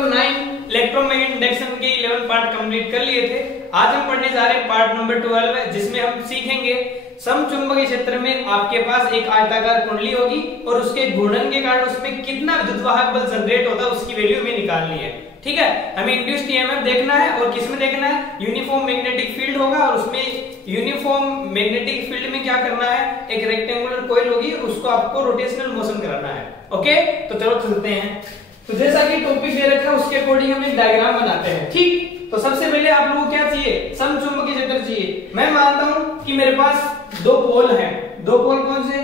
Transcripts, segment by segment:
Number 9 electromagnetic induction के 11 part complete कर लिए थे। आज हम पढ़ने जा रहे हैं पार्ट नंबर 12 है, जिसमें हम सीखेंगे समचुंबकीय क्षेत्र में आपके पास एक आयताकार कुंडली होगी और उसके घूर्णन के कारण उसमें कितना विद्युतवाहक बल जनरेट होता है उसकी वैल्यू हमें निकालनी है। ठीक है, हमें इंड्यूस्ड ईएमएफ देखना है और किसमें देखना है, यूनिफॉर्म मैग्नेटिक फील्ड होगा और उसमें यूनिफॉर्म मैग्नेटिक फील्ड में क्या करना है, एक रेक्टेंगुलर कॉइल होगी और उसको आपको रोटेशनल मोशन कराना है। ओके, तो चलो चलते हैं। तो जैसा कि टॉपिक दे रखा है उसके अकॉर्डिंग हम एक डायग्राम बनाते हैं। ठीक, तो सबसे पहले आप लोगों को क्या चाहिए, समचुंबकीय क्षेत्र चाहिए। मैं मानता हूं कि मेरे पास दो पोल हैं। दो पोल कौन से,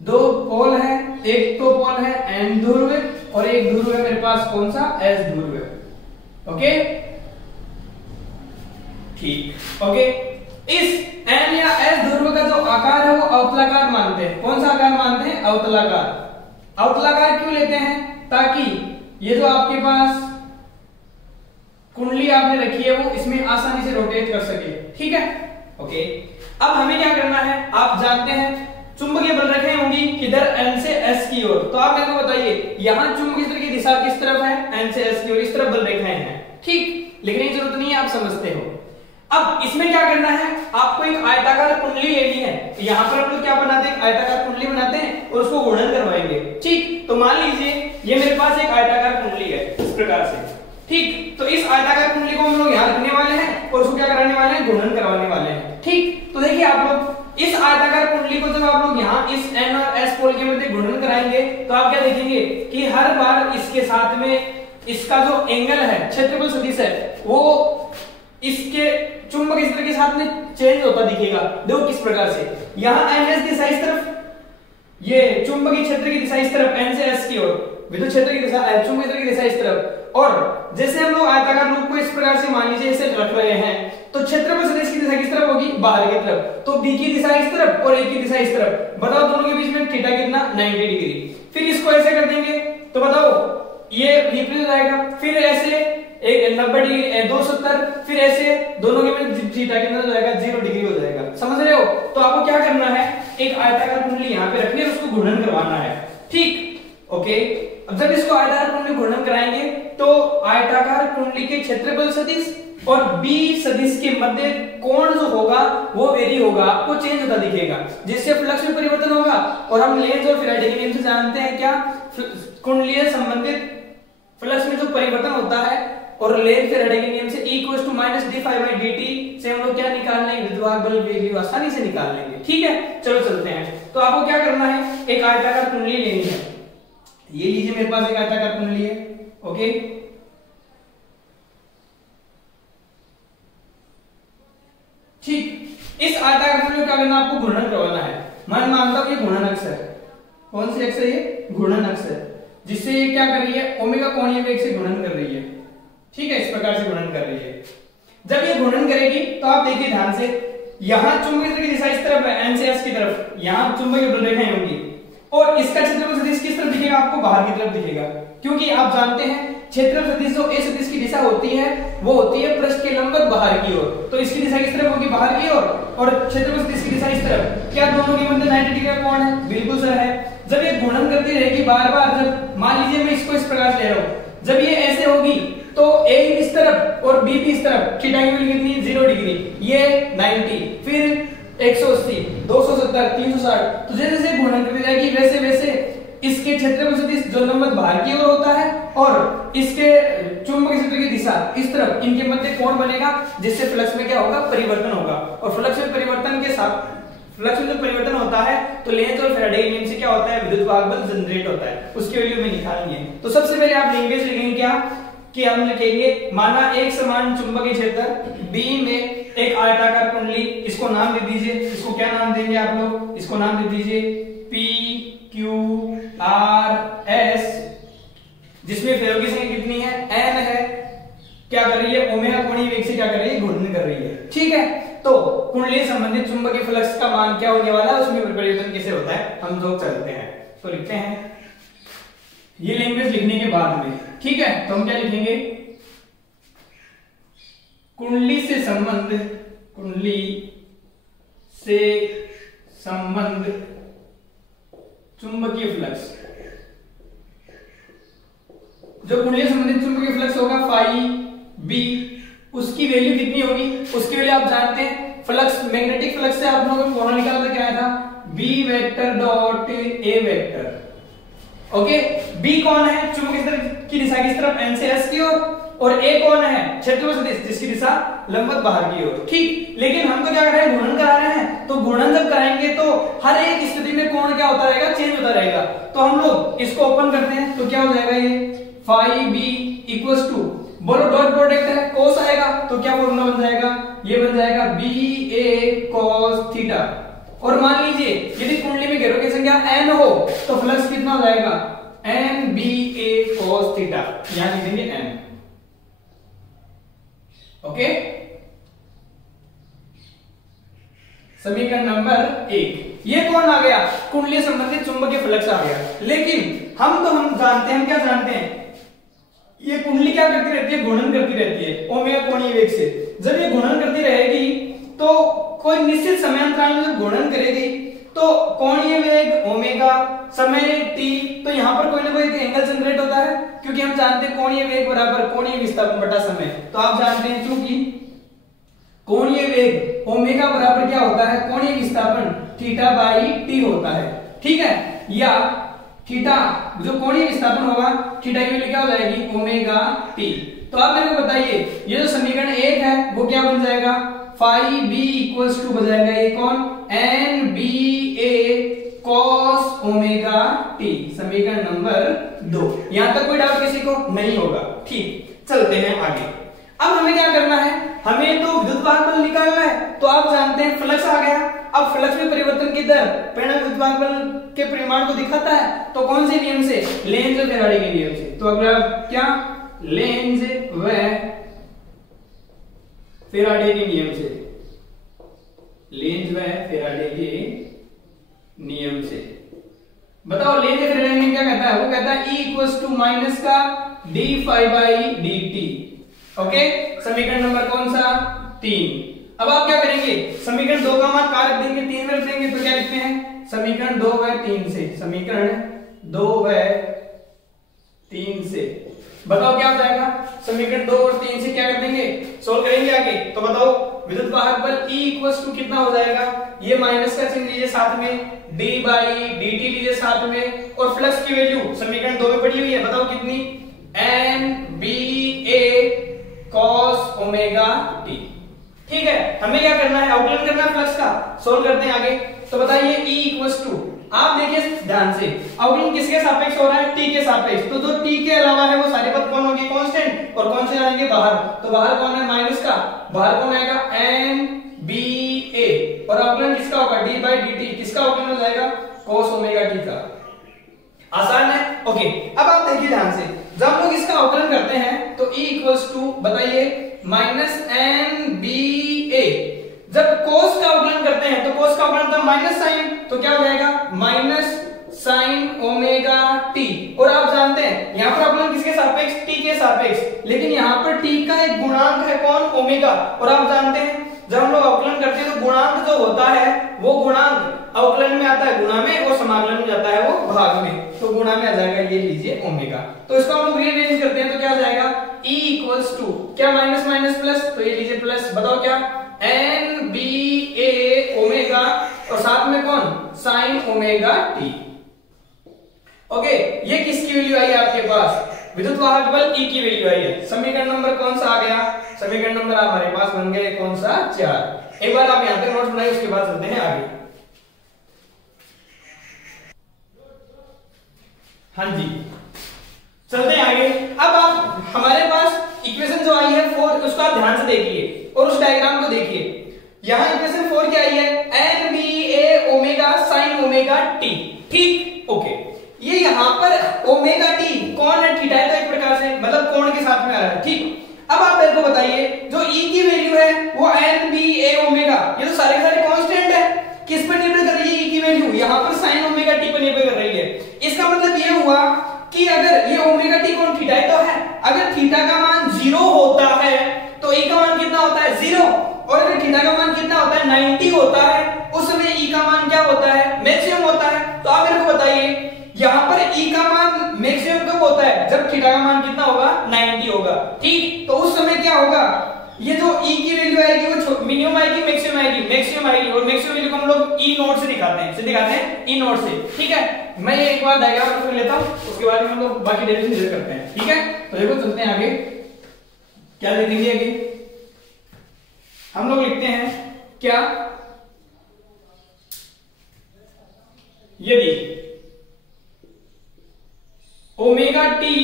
दो पोल है, एक तो पोल है N ध्रुव और एक ध्रुव है मेरे पास कौन सा, S ध्रुव। ओके ठीक, ओके। इस N या S ध्रुव का जो आकार है वो अवतलाकार मानते हैं। कौन सा आकार मानते हैं, अवतलाकार। अवतलाकार क्यों लेते हैं, ताकि ये जो आपके पास कुंडली आपने रखी है वो इसमें आसानी से रोटेट कर सके। ठीक है, ओके। अब हमें क्या करना है, आप जानते हैं चुंबकीय बल रखे होंगी किधर, N से S की ओर। तो आप मेरे को बताइए यहां चुंबकीय क्षेत्र की दिशा किस तरफ है, N से S की ओर, इस तरफ बल रेखाएं हैं। ठीक, लिखने की जरूरत नहीं है, आप समझते हो। अब इसमें क्या करना है, आपको एक आयताकार कुंडली लेनी है। यहां पर हम लोग क्या बनाते हैं, आयताकार कुंडली बनाते हैं और उसको घूर्णन करवाएंगे। ठीक, तो मान लीजिए ये मेरे पास एक आयताकार कुंडली है इस प्रकार से। ठीक, तो इस आयताकार कुंडली को हम लोग यहां रखने वाले हैं और उसको क्या कराने वाले हैं, घूर्णन करवाने वाले हैं। ठीक, तो देखिए आप लोग इस आयताकार कुंडली को जब आप लोग यहाँ इस N और S पोल के मध्य घूर्णन कराएंगे तो आप क्या देखेंगे कि हर बार इसके साथ में इसका जो एंगल है, क्षेत्रफल सदिश है, वो इसके चुंबकीय क्षेत्र के साथ में चेंज होता दिखेगा। देखो किस प्रकार से, यहाँ NS दिशा इस तरफ, ये चुंबकीय क्षेत्र की दिशा इस तरफ N से S की ओर, विद्युत क्षेत्र की दिशा, चुंबकीय क्षेत्र की दिशा इस तरफ। और जैसे हम लोग आयताकार रूप को इस प्रकार से मान लीजिए इसे रख रहे हैं तो क्षेत्रफल सदिश की दिशा किस तरफ होगी, बाहर की तरफ। तो B की दिशा इस तरफ और A की दिशा इस तरफ। बताओ दोनों के बीच में थीटा कितना, 90 डिग्री। फिर इसको ऐसे कर देंगे तो बताओ ये विपरीत हो जाएगा। फिर ऐसे एक 90 डिग्री 270, फिर ऐसे दोनों के बीच थीटा कितना हो जाएगा, 0 डिग्री हो जाएगा। समझ रहे हो। तो आपको क्या करना है, एक आयताकार कुंडली यहाँ पे रखनी है, उसको घूर्णन करवाना है। ठीक, ओके। अब जब इसको आयताकार कुंडली घूर्णन कराएंगे तो आयताकार कुंडली के क्षेत्रफल सदिश और B सदिश के मध्य कोण जो होगा वो वेरी होगा, आपको चेंज होता दिखेगा, जिससे फ्लक्स में परिवर्तन होगा। और हम लेंज और फैराडे के नियम से जानते हैं क्या, कुंडलीय संबंधित फ्लक्स में जो परिवर्तन होता है और लेंज फैराडे के नियम से E = d∅dt से हम लोग क्या निकाल लेंगे, विद्युतवाहक बल वैल्यू आसानी से निकाल लेंगे। ठीक है, चलो चलते हैं। तो आपको क्या करना है, एक आयताकार कुंडली लेनी है। ये लीजिए मेरे पास एक आयताकार कुंडली है। ओके, ठीक, इस आयताकार कुंडली को क्या करना, आपको घूर्णन करवाना है। मैं मानता हूं ये घूर्णन अक्ष है। कौन सी अक्ष है, ये घूर्णन अक्ष है, जिससे ये क्या कर रही है, ओमेगा कोणीय वेग से घूर्णन कर रही है। ठीक है, इस प्रकार से घूर्णन कर रही है। जब ये घूर्णन करेगी तो आप देखिए ध्यान से, यहां चुंबकीय क्षेत्र की दिशा इस तरफ है, N से S की तरफ, यहां चुंबकीय बल रेखाएं होंगी और इसका क्षेत्रफल सदिश किस तरफ दिखेगा, आपको बाहर की तरफ दिखेगा। क्योंकि आप जानते हैं क्षेत्रफल सदिश जो A सदिश की दिशा होती है वो होती है पृष्ठ के लंबवत बाहर की ओर। तो इसकी दिशा किस तरफ होगी, बाहर की ओर, और क्षेत्रफल सदिश की दिशा इस तरफ। क्या दोनों के मध्य 90 डिग्री का कोण है, बिल्कुल सर है। जब ये घूर्णन करती रहेगी बार बार, जब मान लीजिए मैं इसको इस प्रकार से ले रहा हूं, जब ये ऐसे होगी तो A इस तरफ और B भी इस तरफ, थीटा की वैल्यू कितनी, 0 डिग्री, ये 90, फिर 180, 270, 360। तो जैसे जैसे घूर्णन करती जाएगी वैसे वैसे इसके क्षेत्रफल सदिश जो लंबवत बाहर की ओर होता है और इसके चुंबकीय क्षेत्र की दिशा इस तरफ, इनके मध्य कोण बनेगा, जिससे फ्लक्स में क्या होगा, परिवर्तन होगा। और फ्लक्स में परिवर्तन के साथ, फ्लक्स में जो परिवर्तन होता है तो लेंज और फैराडे के नियम से क्या होता है, विद्युतवाहक बल जनरेट होता है, उसकी वैल्यू में निकालनी है। तो सबसे पहले आप लिंकेज लिखेंगे क्या, कि हम लिखेंगे माना एक समान चुंबकीय क्षेत्र B में एक आयताकार कुंडली, इसको नाम दे दीजिए। इसको क्या नाम देंगे आप लोग, इसको नाम दे दीजिए P Q R S, जिसमें फेरों की संख्या कितनी है, N है। क्या कर रही है, ओमेगा कोणीय वेग से क्या कर रही है, घूर्णन कर रही है। ठीक है, तो कुंडली संबंधित चुंबकीय फ्लक्स का मान क्या होने वाला है, उसमें परिवर्तन कैसे होता है हम लोग चलते हैं। तो लिखते हैं ये लैंग्वेज लिखने के बाद में। ठीक है, तो हम क्या लिखेंगे, कुंडली से संबंध, कुंडली से संबंध चुंबकीय फ्लक्स, जो कुंडली संबंधित चुंबकीय फ्लक्स उसकी वैल्यू कितनी होगी, उसकी वैल्यू आप जानते हैं, फ्लक्स मैग्नेटिक फ्लक्स से आप लोगों को फॉर्मूला निकाला था, क्या आया था, B vector dot A vector. Okay, B कौन है, चुंबकीय की दिशा किस तरफ, N से S की ओर, और A कौन है, क्षेत्रफल सदिश जिसकी दिशा लंबवत बाहर की ओर। ठीक, लेकिन हम तो क्या कर रहे हैं, घूर्णन करा रहे हैं, तो घूर्णन जब कराएंगे तो हर एक स्थिति में कोण क्या होता रहेगा, चेंज होता रहेगा। तो हम लोग इसको ओपन करते हैं तो क्या हो जाएगा, ये फाई बी इक्वल्स टू, बोलो डॉट प्रोडक्ट है, कोस आएगा तो क्या फॉर्मूला बन जाएगा, ये बन जाएगा बी ए कॉस थीटा। और मान लीजिए यदि कुंडली में घेरों की संख्या n हो तो फ्लक्स कितना हो जाएगा, n बी ए कॉस थीटा, यहां लिखेंगे n। ओके, समीकरण नंबर 1, ये कौन आ गया, कुंडली संबंधित चुंबकीय फ्लक्स आ गया। लेकिन हम जानते हैं, हम क्या जानते हैं, ये कुंडली क्या करती रहती है, घूर्णन करती रहती है ओमेगा कोणीय वेग से। जब ये घूर्णन करती रहेगी तो कोई निश्चित समयांतराल में जब घूर्णन करेगी तो कोणीय वेग ओमेगा, समय t, तो यहाँ पर कोई ना कोई एंगल जनरेट होता है, क्योंकि हम जानते हैं कोणीय वेग बराबर कोणीय विस्थापन बटा समय। तो आप जानते हैं क्योंकि कोणीय वेग ओमेगा बराबर क्या होता है, कोणीय विस्थापन थीटा बाई टी होता है। ठीक है, या थीटा जो कोणीय विस्थापन होगा, थीटा की वैल्यू क्या हो जाएगी, ओमेगा टी। तो आप मेरे को बताइए, ये जो समीकरण 1 है वो क्या बन जाएगा, फाई बी इक्वल्स टू बजाएगा ये कौन, एन बी ए कॉस ओमेगा टी, समीकरण नंबर 2। यहां तक कोई डाउट किसी को नहीं होगा। ठीक, चलते हैं आगे। अब हमें क्या करना है, हमें तो विद्युत वाहक बल निकालना है। तो आप जानते हैं फ्लक्स आ गया, अब फ्लक्स में परिवर्तन की दर परिणाम विद्युत वाहक बल के परिमाण को दिखाता है, तो कौन से नियम से, लेंज व फैराडे के नियम से। तो अगला क्या, लेंज व फैराडे के नियम से, लेंज व फैराडे के नियम से। बताओ लेंज व फैराडे नियम क्या कहता है, वो कहता है E इक्वल्स टू माइनस का d phi by d t. Okay, समीकरण नंबर कौन सा, 3। अब आप क्या करेंगे, समीकरण 2 का मान क्या रख देंगे, 3 में रख देंगे, तो क्या लिखते हैं, समीकरण 2 व 3 से, समीकरण 2 व 3 से। बताओ क्या हो जाएगा, समीकरण 2 और 3 से क्या कर देंगे, सोल्व करेंगे आगे। तो बताओ विद्युत वाहक बल E इक्वल्स टू कितना हो जाएगा, ये माइनस का चिन्ह लीजिए साथ में, d बाई dt लीजिए साथ में, और फ्लक्स की वैल्यू समीकरण 2 में पड़ी हुई है, बताओ कितनी, n b a cos omega t। ठीक है, हमें क्या करना है, आउटलाइन करना है फ्लक्स का, सोल्व करते हैं आगे। तो बताइए E इक्वल्स टू, आप देखिए ध्यान से, आउटलाइन किसके सापेक्ष हो रहा है, t के सापेक्ष। तो जो t के अलावा है वो सारे पद कौन होंगे, कांस्टेंट, और कौन से आएंगे बाहर, तो बाहर कौन है, माइनस का, बाहर कौन आएगा, n b a, और आउटलाइन किसका होगा, d बाई dt, किसका आउटलाइन हो जाएगा, cos ओमेगा t का। आसान है। ओके, अब आप देखिए ध्यान से, जब हम लोग इसका आउटलाइन करते हैं तो E इक्वल्स टू बताइए माइनस एन बी ए। जब कोस का आउटलाइन करते हैं तो कोस का आउटलाइन था माइनस साइन, तो क्या हो जाएगा, माइनस साइन ओमेगा टी। और आप जानते हैं यहाँ पर आउटलाइन किसके सापेक्ष, टी के सापेक्ष, लेकिन यहाँ पर टी का एक गुणांक है कौन, ओमेगा। और आप जानते हैं जब हम लोग अवकलन करते हैं तो गुणांक जो होता है वो गुणांक अवकलन में आता है गुणा में, और समाकलन में जाता है वो भाग में। तो गुणा में आ जाएगा, ये लीजिए ओमेगा। तो इसको हम लोग रीअरेंज करते हैं तो क्या आ जाएगा, E इक्वल्स टू क्या, माइनस माइनस प्लस, तो ये लीजिए प्लस, बताओ क्या, एन बी ए ओमेगा, और साथ में कौन, साइन ओमेगा टी। ओके, ये किसकी वैल्यू आई है आपके पास, विद्युत वाहक बल E की वैल्यू आई है। समीकरण नंबर कौन सा आ गया, समीकरण नंबर हमारे पास बन गया कौन सा, 4। एक बार आप यहां पे नोट्स बनाइए, उसके बाद चलते हैं आगे। हाँ जी, चलते हैं आगे। अब आप हमारे पास इक्वेशन जो आई है 4, उसको आप ध्यान से देखिए और उस डायग्राम को देखिए। यहां इक्वेशन 4 क्या आई है, N B A omega sine omega T. ठीक, ओके, ये यहां पर ओमेगा टी कौन है, थीटा है, तो एक प्रकार से मतलब कोण के साथ में आ रहा है। ठीक, अब आप मेरे को बताइए जो E की वैल्यू है वो एन बी ए ओमेगा, ये तो सारे सारे कांस्टेंट है, किस पर निर्भर कर रही है E की वैल्यू, यहां पर साइन ओमेगा टी पर निर्भर कर रही है। इसका मतलब ये हुआ कि अगर ये ओमेगा टी कौन, थीटा ही तो है, अगर थीटा का मान 0 होता है तो E का मान कितना होता है, 0, और अगर थीटा का मान कितना होता है, 90 होता है, उस समय E का मान क्या होता है, मैक्सिमम होता है। तो आप मेरे को बताइए यहां पर E का मान मैक्सिमम कब होता है, जब थीटा का मान कितना होगा, 90 होगा। ठीक, तो उस समय क्या होगा, ये जो आएगी वो मिनिमम आएगी, मैक्सिमम आएगी और मैक्सिमम वैल्यू को हम लोग ई नोट से दिखाते हैं, ई नोट से। ठीक है, मैं ये एक बार डायग्राम कर लेता हूं, उसके बाद में हम लोग बाकी डेरिवेशन करते हैं। ठीक है, तो देखो चलते हैं आगे, क्या लिखेंगे आगे हम लोग लिखते हैं क्या, यदि ओमेगा टी,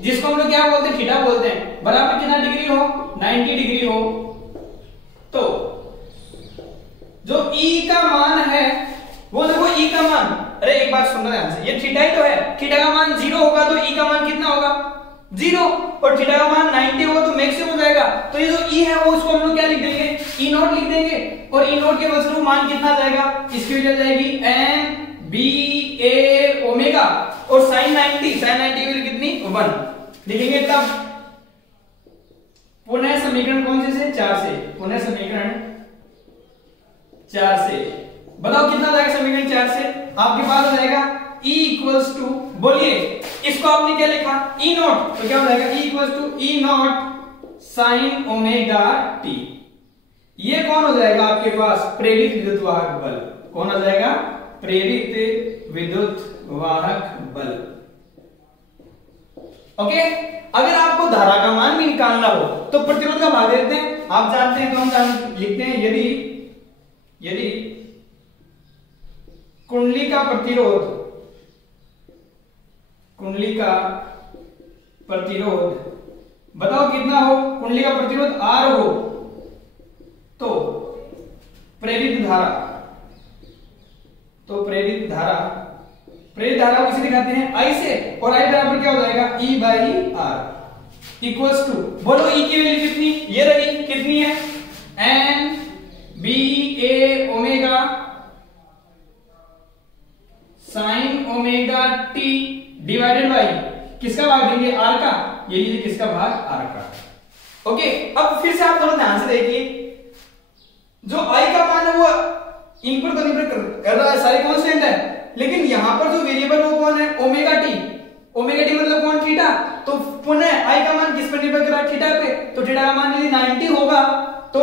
जिसको हम लोग क्या बोलते हैं, थीटा बोलते हैं, बराबर कितना डिग्री हो, 90 डिग्री हो, तो जो ई का मान है वो देखो, ई का मान, अरे एक बात सुनना ध्यान से, ये थीटा ही तो है, थीटा का मान 0 होगा तो ई का मान कितना होगा 0, और थीटा का मान 90 होगा तो मैक्सिमम हो जाएगा। तो ये जो ई है वो उसको हम लोग क्या लिख देंगे, ई नॉट लिख देंगे, और ई नॉट के बदले मान कितना जाएगा, इसकी वजह जाएगी एन बी ए ओमेगा, और साइन 90 की वैल्यू कितनी 1 लिखेंगे। तब पुनः समीकरण कौन से 4 से, पुनः समीकरण 4 से बताओ कितना जाएगा, समीकरण 4 से आपके पास हो जाएगा E इक्वल्स टू, बोलिए इसको आपने क्या लिखा, E नॉट, तो क्या हो जाएगा E equals to E naught sine omega t. ये कौन हो जाएगा आपके पास, प्रेरित विद्युत वाहक बल, कौन हो जाएगा, प्रेरित विद्युत वाहक बल। ओके, अगर आपको धारा का मान भी निकालना हो तो प्रतिरोध का भाग देते हैं, आप जानते हैं, तो हम लिखते हैं यदि कुंडली का प्रतिरोध बताओ कितना हो, कुंडली का प्रतिरोध R हो, तो प्रेरित धारा को किसे दिखाते हैं, I से, और I बराबर क्या हो जाएगा E by R equals to, बोलो E की वैल्यू कितनी, ये रही, कितनी है, N B A omega sine omega t divided by किसका भाग देंगे, R का, ये लीजिए किसका भाग, R का। ओके, अब फिर से आप थोड़ा ध्यान से देखिए, जो I का मान है वो इनपुट पर निर्भर कर रहा है, सारी कांस्टेंट है, लेकिन यहां पर जो वेरिएबल वो कौन है, ओमेगा टी मतलब कौन, थीटा, तो पुनः I का मान किस पर निर्भर कर रहा है, थीटा पे, तो थीटा का मान यदि 90 होगा तो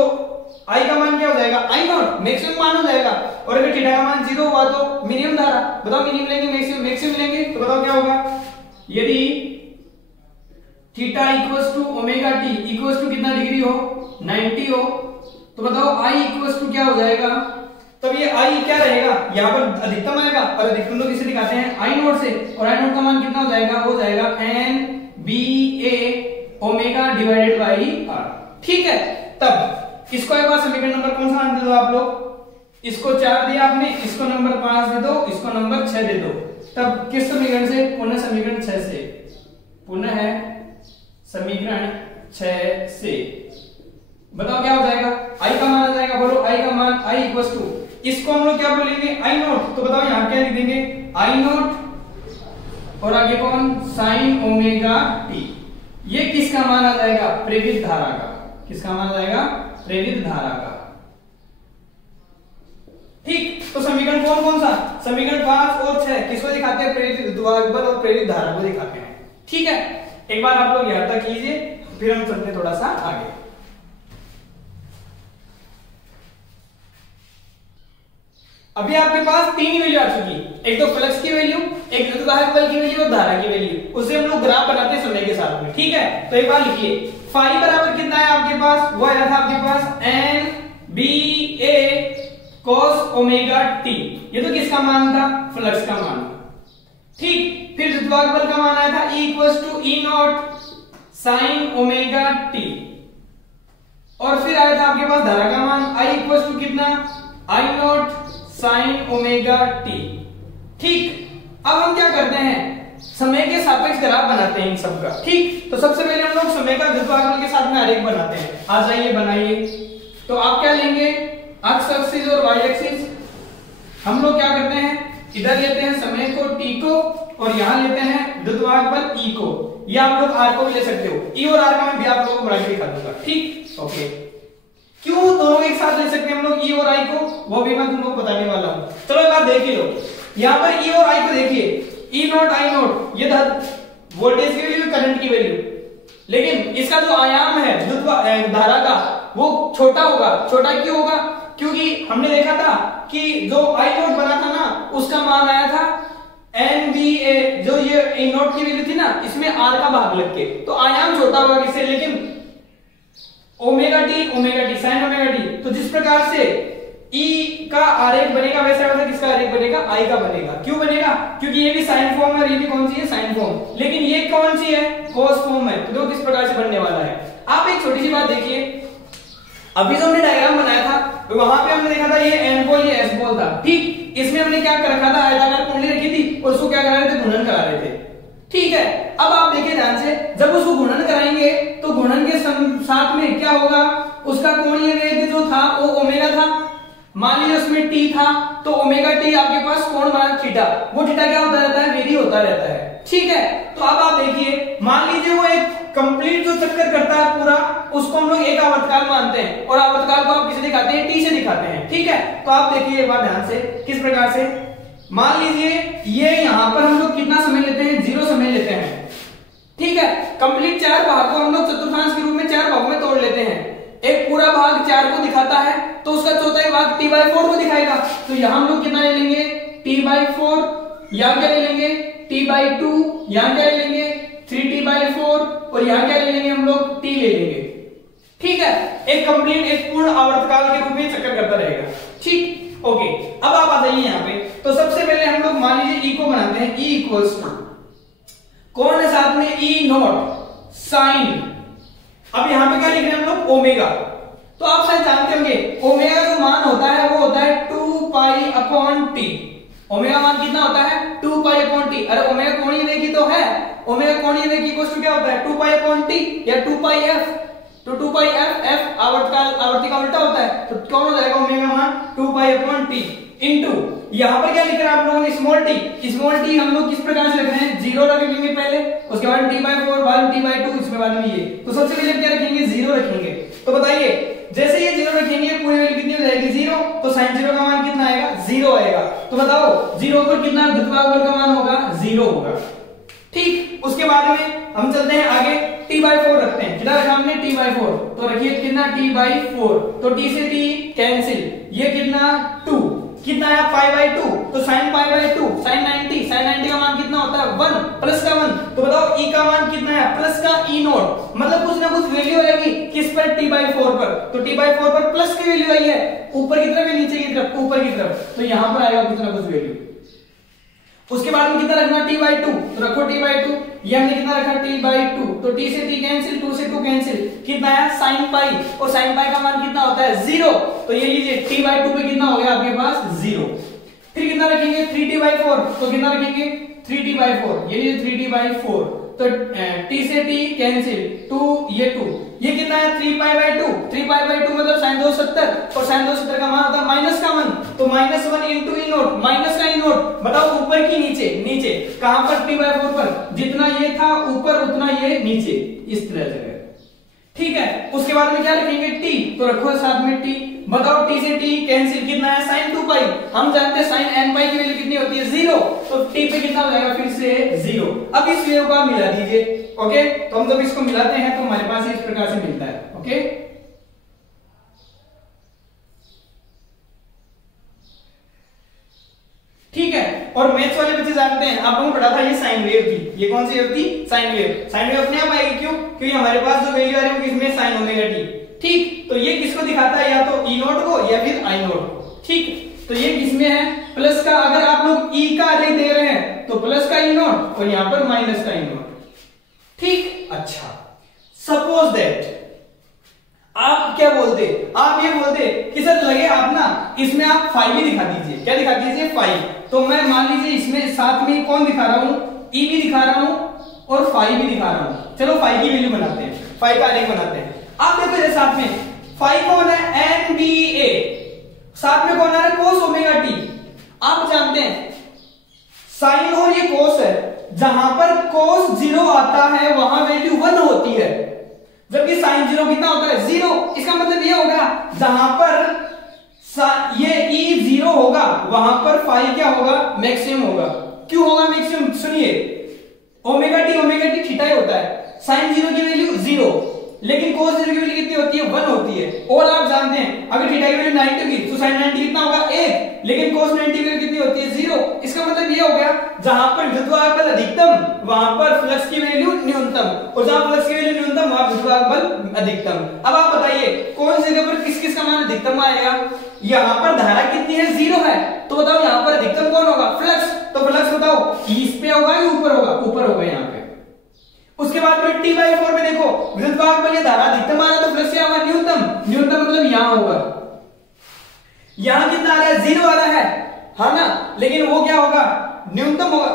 I का मान क्या हो जाएगा, I नॉट मैक्सिमम मान हो जाएगा, और अगर थीटा का मान 0 हुआ तो मिनिमम धारा, बताओ मिनिमम लेंगे मैक्सिमम लेंगे, तो बताओ क्या होगा, यदि theta equals to omega t equals to कितना डिग्री हो, 90 हो, तो बताओ I इक्वल्स टू क्या हो जाएगा, तब ये I क्या रहेगा, यहाँ पर अधिकतम आएगा, और अधिकतम लोग किसे दिखाते हैं, I नॉट से, और I नॉट का मान कितना हो जाएगा N B A omega divided by R। ठीक है, तब इसको एक बार समीकरण नंबर कौन सा मान दे दो आप लोग, इसको 4 दिया आपने, इसको नंबर 5 दे दो, इसको नंबर 6 दे दो, तब किस समीकरण से, पुनः समीकरण 6 से, पुनः समीकरण 6 से बताओ क्या हो जाएगा, I का मान आ जाएगा, बोलो I का मान, I इक्वल्स टू, इसको हम लोग क्या बोलेंगे, I नॉट, तो बताओ यहाँ क्या लिख देंगे, I नॉट और आगे कौन, साइन ओमेगा टी, ये किसका मान आ जाएगा, प्रेरित धारा का, किसका मान आ जाएगा, प्रेरित धारा का। ठीक, तो समीकरण कौन सा, समीकरण 5 और 6 किसको दिखाते हैं, प्रेरित विद्युत वाहक बल और प्रेरित धारा को दिखाते हैं। ठीक है, एक बार आप लोग यहां तक कीजिए, फिर हम चलते हैं थोड़ा सा आगे। अभी आपके पास 3 वैल्यू आ चुकी, एक तो फ्लक्स की वैल्यू, एक विद्युत वाहक बल की वैल्यू और धारा की वैल्यू, उससे हम लोग ग्राफ बनाते हैं समय के साथ में। ठीक है, तो एक बार लिखिए, फाई बराबर कितना है आपके पास, वो आया था आपके पास एन बी ए cos ओमेगा टी, ये तो किसका मान था, फ्लक्स का मान। ठीक, फिर विद्युत वाहक बल का मान आया था E equals to E naught sine omega t, और फिर आया था आपके पास धारा का मान I इक्वल्स टू कितना, I not sine omega T. ठीक, अब हम क्या करते हैं, समय के सापेक्ष ग्राफ बनाते हैं इन सब का। ठीक, तो सबसे पहले हम लोग समय का विद्युत वाहक बल के साथ में आरेख बनाते हैं, आ जाइए बनाइए। तो आप क्या लेंगे, एक्स एक्सिस और वाई एक्सिस, हम लोग क्या करते हैं, इधर लेते हैं समय को t को, और यहां लेते हैं विद्युत वाहक बल E को, या आप लोग R को भी ले सकते हो, E और R का मैं भी आप लोगों को बना के दिखा दूंगा। ठीक, ओके, क्यों दोनों एक साथ ले सकते हैं हम लोग E और I को, वो भी मैं तुम लोग बताने वाला हूं। चलो एक बार देख लो, यहां पर E और I को देखिए, E नॉट I नॉट ये वोल्टेज की वैल्यू, करंट की वैल्यू, लेकिन इसका जो आयाम है विद्युत धारा का वो छोटा होगा। छोटा क्यों होगा? क्योंकि हमने देखा था कि जो आई नोट बना था ना उसका मान आया था NBA, जो ये ए नोट की वैल्यू थी ना इसमें आर का भाग लग के, तो आयाम छोटा होगा किससे, लेकिन omega T sign omega T. तो जिस प्रकार से E का आरेख बनेगा वैसे वैसे किसका आरेख बनेगा, I का बनेगा। क्यों बनेगा? क्योंकि ये भी साइन फॉर्म है और ये भी कौन सी है, साइन फॉर्म, लेकिन ये कौन सी है, कोस फॉर्म है। तो देखो किस प्रकार से बनने वाला है। आप एक छोटी सी बात देखिए, अभी जो हमने डायग्राम बनाया था तो वहां पे हमने देखा था ये एन पोल ये एस पोल था, ठीक। इसमें हमने क्या कर रखा था, आयताकार कुंडली रखी थी और उसको क्या करा रहे थे, गुणन करा रहे थे, ठीक है। अब आप देखिए ध्यान से, जब उसको गुणन कराएंगे तो गुणन के साथ में क्या होगा, उसका कोणीय वेग जो था वो ओमेगा था। मान लीजिए उसमें टी था तो ओमेगा टी आपके पास कोण बना थीटा, वो थीटा क्या होता रहता है, वेरी होता रहता है, ठीक है। तो अब आप देखिए, मान लीजिए वो एक कंप्लीट जो चक्कर करता है पूरा, उसको हम लोग एक आवर्तकाल मानते हैं और आवर्तकाल को आप किसे दिखाते हैं, टी से दिखाते हैं, ठीक है। तो आप देखिए एक बार ध्यान से, किस प्रकार से, मान लीजिए ये यहां पर हम लोग कितना समय लेते हैं, 0 समय लेते हैं, ठीक है। कंप्लीट 4 भाग को हम लोग चतुर्थांश के रूप में 4 भागों में तोड़ लेते हैं। एक पूरा भाग 4 को दिखाता है तो उसका चौथाई भाग t/4 को दिखाएगा। तो यहां हम लोग कितना ले लेंगे, t/4, यहां क्या ले लेंगे, t/2, यहां क्या ले लेंगे 3t/4 और यहां क्या ले लेंगे हम लोग, t ले लेंगे, ठीक है। एक कंप्लीट एक पूर्ण आवर्तकाल के रूप में चक्कर करता रहेगा, ठीक, ओके। अब आप आ जाइए यहाँ पे, तो सबसे पहले हम लोग मान लीजिए E को बनाते हैं, E इक्वल्स टू कौन है साथ में, E नॉट साइन। अब यहां पे क्या लिख रहे हैं हम लोग, ओमेगा। तो आप शायद जानते होंगे ओमेगा जो मान होता है वो होता है 2π/t। ओमेगा मान कितना होता है, 2π/t। अरे ओमेगा कोणीय वेग ही तो है, ओमेगा कोणीय वेग इक्वल टू क्या होता है, 2π/t या 2πf। तो 2πf f आवर्ती का उल्टा होता है, तो कौन हो जाएगा ओमेगा मान 2π/t इनटू यहां पर क्या लिख रहे हैं आप लोगों ने, स्मॉल टी। स्मॉल टी हम लोग किस प्रकार से रख रहे हैं, 0 रखेंगे पहले, उसके बाद t/4, बाद t/2, इसमें बाद में ये। तो सबसे पहले क्या रखेंगे, 0 रखेंगे। तो बताइए जैसे ये 0 रखेंगे पूरी वैल्यू कितनी हो जाएगी, 0। तो sin 0 का मान कितना आएगा, 0 आएगा। तो बताओ 0 पर कितना द्वितीय का मान होगा, 0 होगा, ठीक। उसके बाद में हम चलते हैं आगे, t/4 रखते हैं, कितना रखा हमने, t/4। तो रखिए कितना, t/4। तो t से t कैंसिल, ये कितना 2, कितना है π/2। तो sin π/2 sin 90 का मान कितना होता है, 1 प्लस का 1। तो बताओ E का मान कितना है, प्लस का E नॉट, मतलब कुछ ना कुछ वैल्यू आएगी किस पर, t/4 पर। तो t/4 पर प्लस की वैल्यू आई है, ऊपर की तरफ या नीचे की तरफ, ऊपर की तरफ। तो यहां पर आएगा कुछ ना कुछ वैल्यू। उसके बाद में कितना रखना, t/2। तो रखो t/2, ये हमने कितना रखा, t/2। तो t से t कैंसिल, 2 से 2 कैंसिल, कितना है sin π, और sin π का मान कितना होता है, 0। तो ये लीजिए t/2 पे कितना हो गया आपके पास, 0। फिर कितना रखेंगे, 3t/4। तो कितना रखेंगे, 3t/4, ये लीजिए 3t/4। तो t से t कैंसिल, 2 ये 2, ये कितना है 3π/2। 3π/2 मतलब sin 270, और sin 270 का मान होता है माइनस का 1। तो -1 इंटू ई नोट, माइनस का ई नोट। बताओ ऊपर की नीचे, नीचे कहां पर, t/4 पर, जितना ये था ऊपर उतना ये नीचे, इस तरह से, ठीक है। उसके बाद में क्या रखेंगे, t। तो रखो साथ में t। बताओ t से t कैंसिल, कितना है sin 2π। हम जानते हैं sin nπ की वैल्यू कितनी होती है, 0। तो t पे कितना हो जाएगा, फिर से 0। अब इस वैल्यू को आप मिला दीजिए, ओके। तो हम जब इसको मिलाते हैं तो हमारे पास इस प्रकार से मिलता है, ओके। ठीक है। और मैथ्स वाले बच्चे जानते हैं, आप लोगों को पढ़ा था ये साइन वेव थी। ये कौन सी वेव थी, साइन वेव। साइन वेव अपने आप आएगी, क्यों, क्योंकि हमारे पास जो वैल्यू आ रही है वो किसमें, sin ओमेगा t, ठीक। तो ये किसको दिखाता है, या तो E नोट को या फिर I नोट को, ठीक। तो ये किसमें है, प्लस का, अगर आप लोग E का आरेख दे रहे हैं तो प्लस का E नोट और यहां पर माइनस का E नोट, ठीक। अच्छा, सपोज दैट आप क्या बोलते, आप ये बोलते कि सर लगे आप ना इसमें आप 5 भी दिखा दीजिए, क्या दिखा दीजिए, 5। तो मैं मान लीजिए इसमें साथ में कौन दिखा रहा हूं, E भी दिखा रहा हूं और 5 भी दिखा रहा हूं। चलो 5 की वैल्यू बनाते हैं, 5 का आरेख बनाते हैं। आप देखो इधर साथ में 5 कौन है, NBA, साथ में कौन आ रहा है, cos ओमेगा t। आप जानते हैं साइन और ये cos है, जहां पर cos 0 आता है वहां वैल्यू 1 होती है, जबकि sin 0 कितना होता है, 0। इसका मतलब ये होगा जहां पर ये E 0 होगा वहां पर फाई क्या होगा, मैक्सिमम होगा। क्यों होगा मैक्सिमम, सुनिए, ओमेगा टी थीटा ही होता है, sin 0 की वैल्यू 0, लेकिन cos 0 की वैल्यू कितनी होती है 1 होती है। और आप जानते हैं अगर थीटा की वैल्यू 90 होगी तो sin 90 कितना होगा 1, लेकिन cos 90 की वैल्यू कितनी होती है 0। इसका मतलब ये हो गया जहां पर विद्युत बल अधिकतम वहां पर फ्लक्स की वैल्यू न्यूनतम, और जहां फ्लक्स की वैल्यू न्यूनतम वहां विद्युत बल अधिकतम। अब आप बताइए कौन सी जगह पर किस किस का मान अधिकतम आएगा? यहां पर धारा कितनी है 0 है, तो बताओ यहां पर अधिकतम कौन होगा फ्लक्स। तो फ्लक्स बताओ इस पे होगा या ऊपर होगा? ऊपर होगा यहां पे। उसके बाद में T/4 में देखो विद्युत बल ये धारा अधिकतम आ रहा है तो फ्लक्स क्या होगा न्यूनतम। न्यूनतम मतलब यहां होगा, यहां कितना आ रहा है 0 आ रहा है, हाँ ना, लेकिन वो क्या होगा न्यूनतम होगा,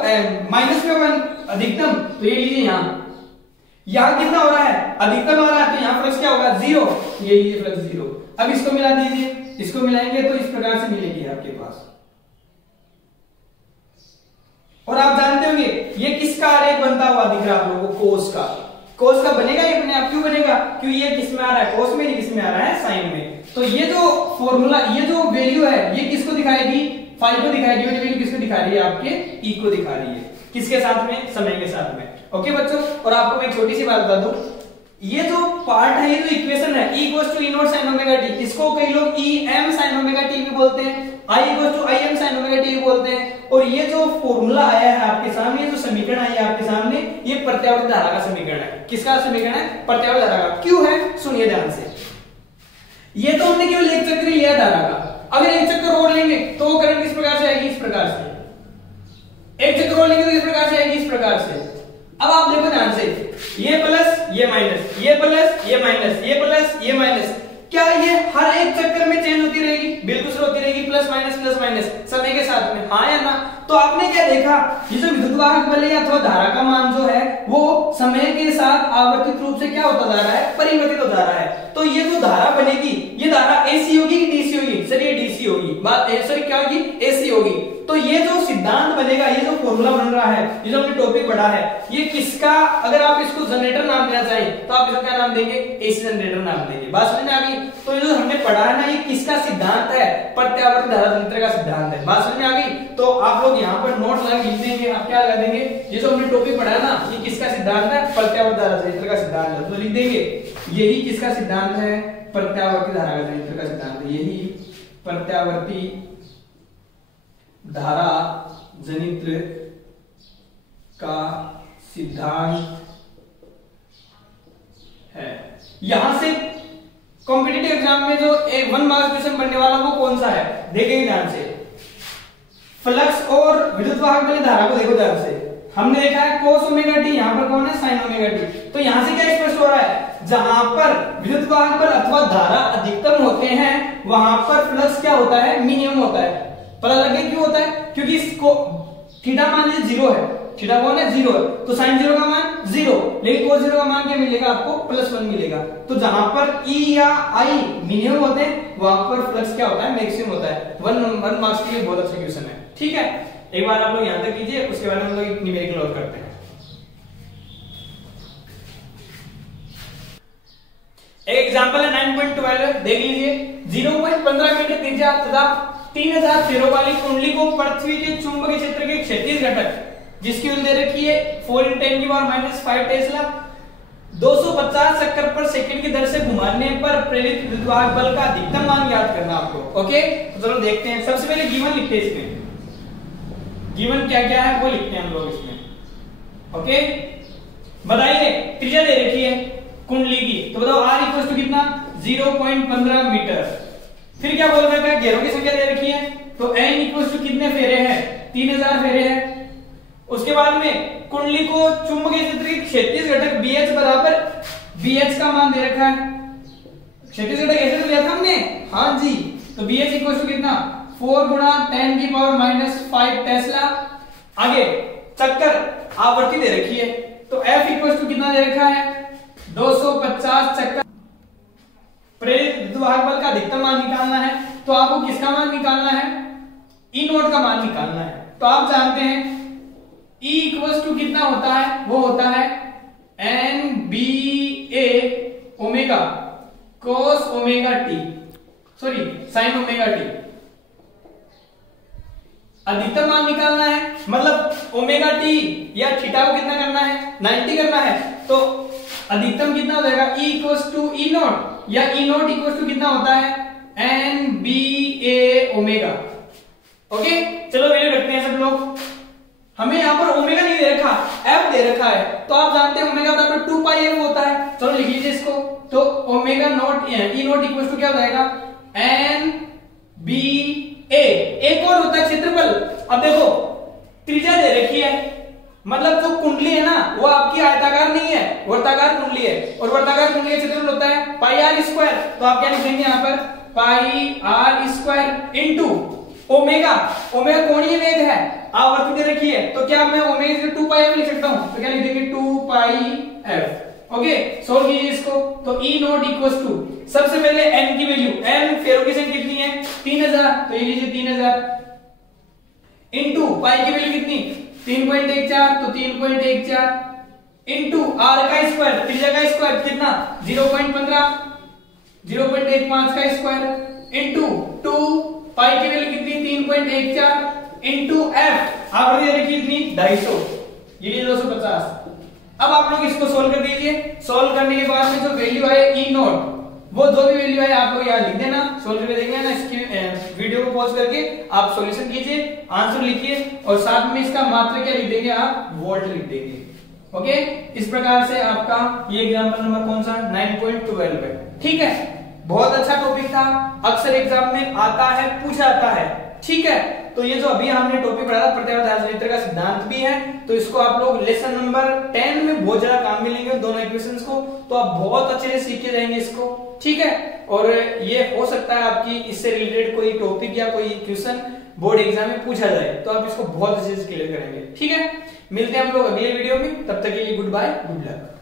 माइनस में होगा अधिकतम। तो ये लीजिए यहां कितना हो रहा है अधिकतम आ रहा है, तो यहां फ्लक्स क्या होगा 0, ये लीजिए फ्लक्स 0। अब इसको मिला दीजिए, इसको मिलाएंगे तो इस प्रकार से मिलेगी आपके पास। और आप जानते होंगे ये किसका आरेख बनता हुआ दिख रहा है आप लोगों को? कोस का। कोस का बनेगा ये अपने आप, क्यों बनेगा? क्योंकि ये किस में आ रहा है कोस में, किस में आ रहा है साइन में। तो ये जो फॉर्मूला, ये जो वैल्यू है ये किसको दिखाएगी? फाई को दिखाएगी। ये वैल्यू किसको दिखा रही है? आपके ई को दिखा रही है। किसके साथ में? समय के साथ में। ओके बच्चों, और आपको मैं एक छोटी सी बात बता दूं, ये जो पार्ट है, ये जो इक्वेशन है E = E0 sin omega t, इसको कई लोग EM sin ओमेगा t भी बोलते हैं, I = IM sin omega t भी बोलते हैं। और ये जो फॉर्मूला आया है आपके सामने, ये जो समीकरण आई है आपके सामने, ये प्रत्यावर्ती धारा का समीकरण है। किसका समीकरण है? प्रत्यावर्ती धारा का। क्यों है? सुनिए ध्यान से। ये तो हमने केवल एक चक्कर लिया धारा का, अगर एक चक्कर और लेंगे तो वो करंट किस प्रकार से आएगी? इस प्रकार से। एक चक्कर और लेंगे तो किस प्रकार से आएगी? इस प्रकार से। अब आप देखो ध्यान से, ये प्लस ये माइनस, ये प्लस ये माइनस, ये प्लस ये माइनस, क्या ये हर एक चक्कर में चेंज होती रहेगी? बिल्कुल से होती रहेगी, प्लस माइनस समय के साथ में, हाँ या ना? तो आपने क्या देखा, ये जो विद्युत वाहक बल है अथवा धारा का मान जो है वो समय के साथ आवर्तित रूप से क्या होता जा रहा है? परिवर्तित हो जा रहा है। तो ये जो धारा बनेगी, ये धारा एसी होगी कि डीसी होगी? सर ये डीसी होगी। बात सॉरी क्या होगी? एसी होगी। तो ये जो सिद्धांत बनेगा, ये जो फॉर्मूला बन रहा है, ये जो हमने टॉपिक पढ़ा है, ये किसका, अगर आप इसको जनरेटर नाम देना चाहें तो आप इसका क्या नाम देंगे? एसी जनरेटर नाम देंगे। बात समझ में आ गई? तो ये जो हमने पढ़ा है ना, ये किसका सिद्धांत है? प्रत्यावर्ती धारा तंत्र का सिद्धांत है। बात समझ में आ गई? तो आप लोग यहाँ पर नोट लगा लिख देंगे, आप क्या लगा देंगे? ये जो हमने टॉपिक पढ़ा है ना, ये किसका सिद्धांत है? प्रत्यावर्ती धारा तंत्र का सिद्धांत है। तो लिख देंगे यही किसका सिद्धांत है? प्रत्यावर्ती धारा तंत्र का सिद्धांत है। यही प्रत्यावर्ती धारा जनित्र का सिद्धांत है। यहां से कॉम्पिटिटिव एग्जाम में जो एक 1 मार्क्स क्वेश्चन बनने वाला वो कौन सा है? देखेंगे ध्यान से। फ्लक्स और विद्युत वाहक वाली धारा को देखो ध्यान से। हमने देखा है cos ओमेगा t, यहां पर कौन है? sin omega t। तो यहां से क्या स्पष्ट हो रहा है? जहां पर विद्युत वाहक बल अथवा धारा अधिकतम होते हैं वहां पर फ्लक्स क्या होता है? मिनिमम होता है। पता लगे क्यों होता है? क्योंकि इसको थीटा मान लीजिए 0 है, थीटा कौन है? 0 है, तो sin 0 का मान 0, लेकिन cos 0 का मान क्या मिलेगा आपको? +1 मिलेगा। तो जहां पर E या I मिनिमम होते हैं वहां पर फ्लक्स क्या होता है? मैक्सिमम होता है। 1 मार्क्स के लिए बहुत अच्छा क्वेश्चन है। ठीक है, एक बार आप लोग यहां तक कीजिए, उसके बाद हम लोग एक न्यूमेरिकल और करते हैं। एक एग्जांपल है 9.12, देख लीजिए। 0.15 मीटर त्रिज्या तथा 3000 फेरों वाली कुंडली को पृथ्वी के चुंबकीय क्षेत्र के क्षैतिज घटक, जिसकी ऊंचाई दे रखी है 4 × 10⁻⁵ टेस्ला, 250 चक्कर पर सेकंड की दर से घुमाने पर प्रेरित विद्युत वाहक बल का अधिकतम मान ज्ञात करना आपको। ओके, तो चलो देखते हैं। सबसे पहले गिवन लिखते हैं इसमें, गिवन क्या क्या है वो लिखते हैं हम लोग इसमें। ओके, बताइए त्रिज्या दे रखी है कुंडली की, तो बताओ r = कितना? 0.15 मीटर। फिर क्या बोल रखा है? घेरों की संख्या दे रखी है, तो n = कितने फेरे हैं? 3000 फेरे हैं। उसके बाद में कुंडली को चुंबकीय क्षेत्र के क्षैतिज घटक BH बराबर, BH का मान दे रखा है। क्षैतिज घटक ऐसे तो लिया था हमने, हाँ जी। तो BH = कितना? 4 × 10⁻⁵ टेस्ला। आगे चक्कर आवृत्ति दे रखी है, तो F = कितना दे रखा है? 250 चक्कर। प्रेरित विद्युत वाहक बल का अधिकतम मान निकालना है, तो आपको किसका मान निकालना है? E0 का मान निकालना है। तो आप जानते हैं E = कितना होता है? वो होता है NBA omega cos omega t, sorry sin omega t। अधिकतम मान निकालना है, मतलब ओमेगा t या थीटा को कितना करना है? 90 करना है। तो अधिकतम कितना हो जाएगा E equals to E naught, या ई नॉट इक्वल्स टू कितना होता है N B A omega. Okay चलो वैल्यू रखते हैं सब लोग। हमें यहाँ पर ओमेगा नहीं दे रखा, एफ दे रखा है, तो आप जानते हैं ओमेगा बराबर 2 पाई एफ होता है। चलो लिख लीजिए इसको, तो omega naught E naught equals to क्या हो जाएगा एन बी ए। एक और होता है क्षेत्रफल। अब देखो त्रिज्या दे रखी है, मतलब जो कुंडली है ना वो आपकी आयताकार नहीं है, वर्ताकार कुंडली है, और वर्ताकार कुंडली का क्षेत्रफल होता है पाई आर स्क्वायर। तो आप क्या लिखेंगे यहाँ पर pi R square into omega. Omega कोणीय वेग है, आवर्ती दे रखी है, तो क्या मैं ओमेगा से 2 पाई एफ लिख सकता हूं, तो क्या लिख देंगे 2 पाई एफ। ओके सोल्व कीजिए इसको, तो ई नॉट इक्वल्स टू सबसे पहले n की वैल्यू, n फेरो की संख्या कितनी है 3000, तो ये लीजिए 3000 इनटू पाई की वैल्यू कितनी 3.14, तो 3.14 इनटू r का स्क्वायर, त्रिज्या का स्क्वायर कितना 0.15, 0.15 का स्क्वायर इनटू 2 पाई की वैल्यू कितनी 3.14 इनटू एफ आवृत्ति दे रखी कितनी 250, ये 250। अब आप लोग इसको सोल्व कर दीजिए। सोल्व करने के बाद में जो वैल्यू है ई नॉट, वो जो भी वैल्यू है आप लोग यहाँ लिख देना, सोल्व कर देंगे ना। इसकी वीडियो को पॉज करके आप सॉल्यूशन कीजिए, आंसर लिखिए, और साथ में इसका मात्रा क्या लिख देंगे आप वोल्ट लिख देंगे। ओके इस प्रकार से आपका ये एग्जाम्पल नंबर कौन सा 9.12 है। ठीक है बहुत अच्छा टॉपिक था, अक्सर एग्जाम में आता है, पूछा जाता है। ठीक है तो ये जो अभी हमने टॉपिक पढ़ा था प्रत्यावर्त का सिद्धांत भी है, तो इसको आप लोग लेसन नंबर 10 में बहुत ज्यादा काम में लेंगे दोनों इक्वेशंस को, तो आप बहुत अच्छे से सीख के जाएंगे इसको। ठीक है और ये हो सकता है आपकी इससे रिलेटेड कोई टॉपिक या कोई क्वेश्चन बोर्ड एग्जाम में पूछा जाए, तो आप इसको बहुत अच्छे से क्लियर करेंगे। ठीक है मिलते हैं हम लोग अगले वीडियो में, तब तक के लिए गुड बाय गुड लक।